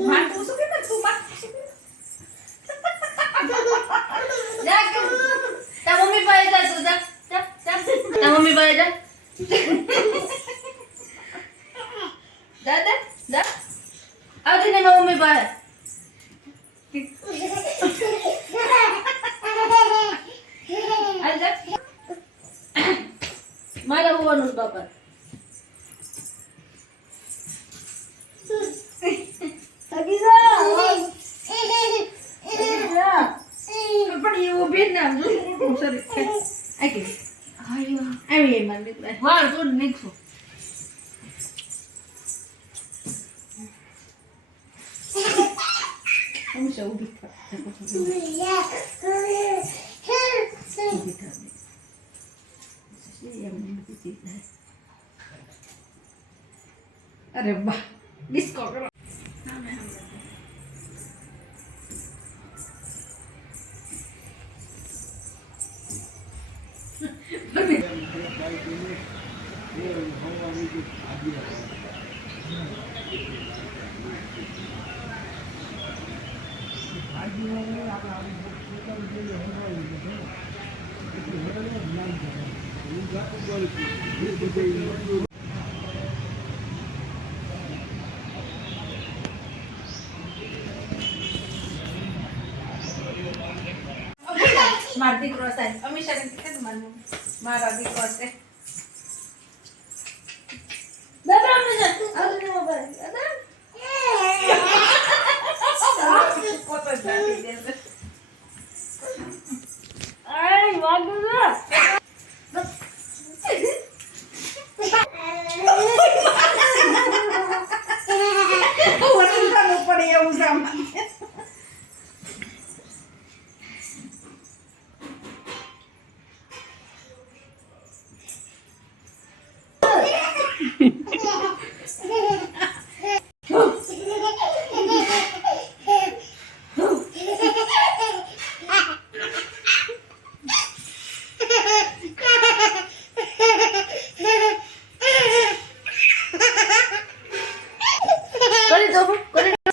માર તું શું કે તું માર જા કે તા મમ્મી પાસે જા જા જા આવતી ને મારી મમ્મી પાસે હાલ જા મારે હોવાનું છે બાપા થકી જા પણ એ ઊભી જ ના સોરી આકી આવી મારી દીકરા વાળ તોડ નીકળો હું છે ઊભી અરે વાહ ડિસ્કો કરો. મારા દીકરો સાહેબ અમીષા ને કીધું મારું મારા દીકરો છે અમને જા આવજો મોબાઈલ દાદા પોતો જ નાખી દેશે. આય વાગુ ના વરસાદનું પડે એવું સામાન કરી દો કરી દો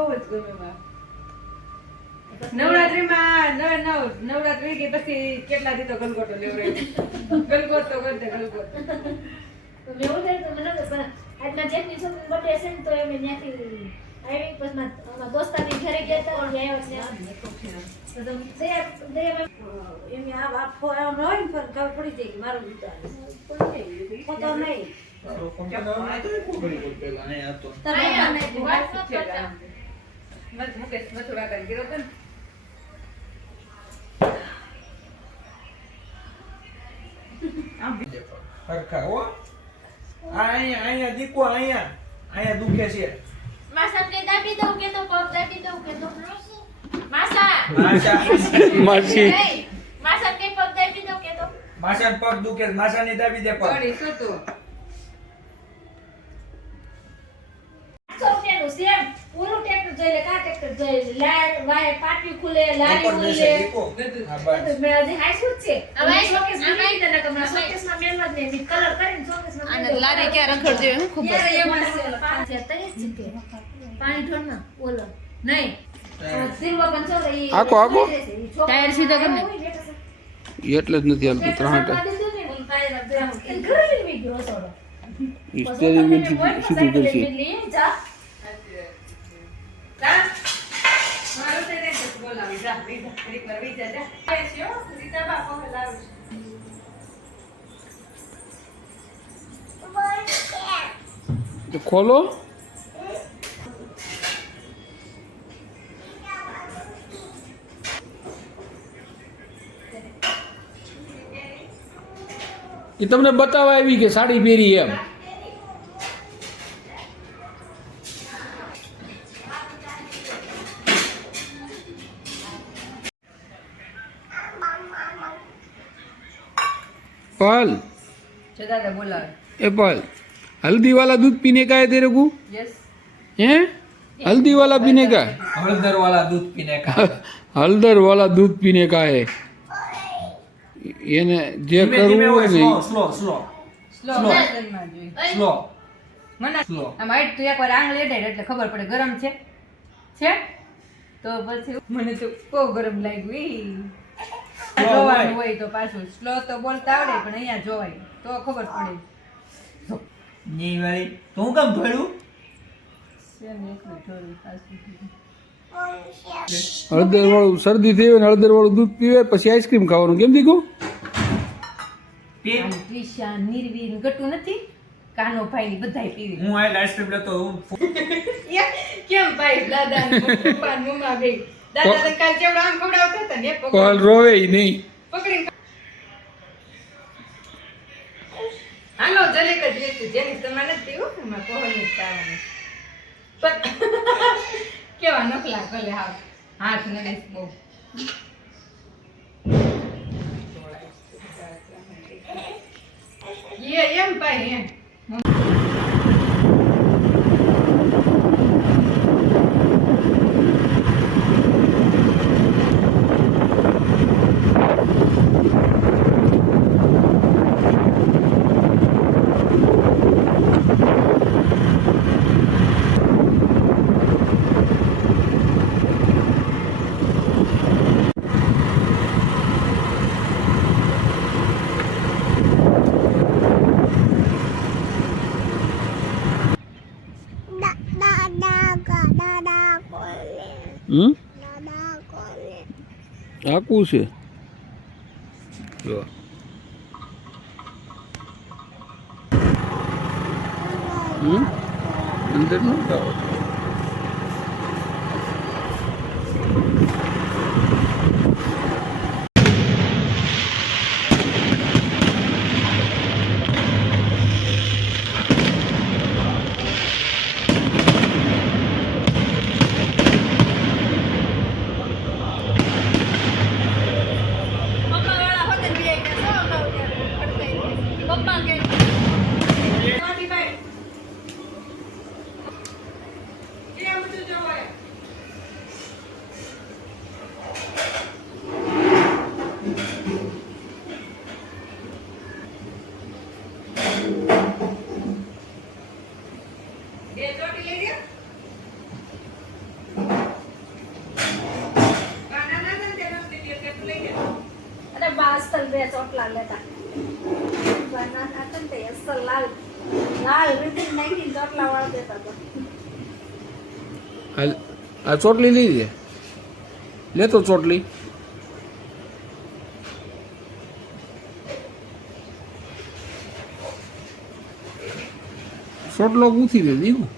બહુ જ ગમે. નવરાત્રીમાં નવ નવ નવરાત્રી કે પછી કેટલા દી તો ગલગોટો લેવડાવ્યો. ગલગોટો કરી દે ગલગોટો એવું થાય તો મને તો પણ આજના જેટલી છોકરી બર્થડે હશે ને તો એમ ત્યાંથી આવી પછી અમારા દોસ્તારની ઘરે ગયા હતા અને આવ્યા ત્યાં. તો તો દયા- દયામાં એમ આ વાફો આમ હોય ને પણ ખબર પડી જાય કે મારો વિચાર પોતો નહીં વાત. મત- મુકેશ મથુરા કરીને ગયો હતો ને. સરખા હો. અહીંયા અહીંયા દીકો અહીંયા અહીંયા દુખે છે. માસા કે દાબી દઉં કે તો પગ દાબી દઉં કે તો માસા! માસા. માસી. નહીં. માસા કે પગ દાબી દઉં કે તો? માસાને પગ દુખે છે, માસાની દાબી દે પગ. શું તું? પાટી ખુલે લારી ખુલે. મેં હજી હાઈ શું છે. હવે શોકેસ હવે મૂકી દીધા ને તો મારા શોકેસમાં મેલવા નહીં. કલર કરીને શોકેસમાં આને મેલી લારી ક્યાં રખડતી હોય? હું ખબર છે, પાણી છે, છે. પાણી ઢોળમાં, ઓલો. નહીં. આખો, આખો? ટાયર સીધા કરી. એટલે જ નથી હાલતું ત્રણમાં ટાયર સ્ટેરિંગ સીધું કરશે બોલાવી જા બીજા ઘડીક વાર બીજા જા. આવે છે હો રીતા બા પગે લાવું છું. તો ખોલો. એ તમને બતાવવા આવી કે સાડી પહેરી એમ. पल જો દાદા બોલાવે ए पल हल्दी वाला दूध पीने का है तेरे को યસ हैं हल्दी वाला पीने का હળદર વાળા દૂધ પીને ખા हल्दर वाला दूध पीने का है એને જે ધીમે ધીમે કરવું હોય હોય ને સ્લો સ્લો સ્લો Slow. માં જોઈ સ્લો મને Slow. આમ હાઈટ તું એકવાર આંગળી અડાડ એટલે ખબર પડે ગરમ છે છે તો પછી મને તો બહુ ગરમ લાગ્યું ઈ આ Slow જોવાનું હોય. તો પાછું. સ્લો તો બોલતા આવડે પણ અહીંયા જોવાય. તો ખબર પડે. ની વાળી તો હું કેમ. હળદર વાળું શરદી થઈ હોય હળદર વાળું દૂધ પીવે પછી આઈસ્ક્રીમ ખાવાનું. કેમ દીકું? ત્રિશા નીરવી ને ગટુ નથી? કાનો ભાઈ બધાય પીવી. હું આ આઈસ્ક્રીમ લેતો હું કેમ ભાઈ દાદા પપ્પા મમ્મા બે દાદા કાલ જેવડો આમ ખવડાવતા હતા ને એક રોવે નહીં. પકડીને હાલો જલેક જ લેતું જેની તમારે નથી પીવું એમાં કોહલ જ કેવા નકલા કલે હાથ હાથ નડે બહુ. એ એમ ભાઈ એમ. આકું છે. જો. અંદર નો જાઓ બા ચોટલા લેતા. અસલ ચોટલા વાળા દેતા આ ચોટલી લીધી લેતો ચોટલી. ચોટલો પૂછી દે દીકું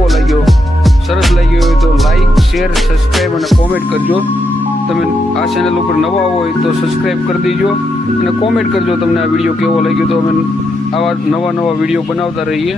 કેવો લાગ્યો સરસ લાગ્યો હોય તો લાઈક શેર સબસ્ક્રાઈબ અને કોમેન્ટ કરજો. તમે આ ચેનલ ઉપર નવા હોય તો સબસ્ક્રાઈબ કરી દેજો અને કોમેન્ટ કરજો તમને આ વીડિયો કેવો લાગ્યો તો અમે આવા નવા નવા વીડિયો બનાવતા રહીએ.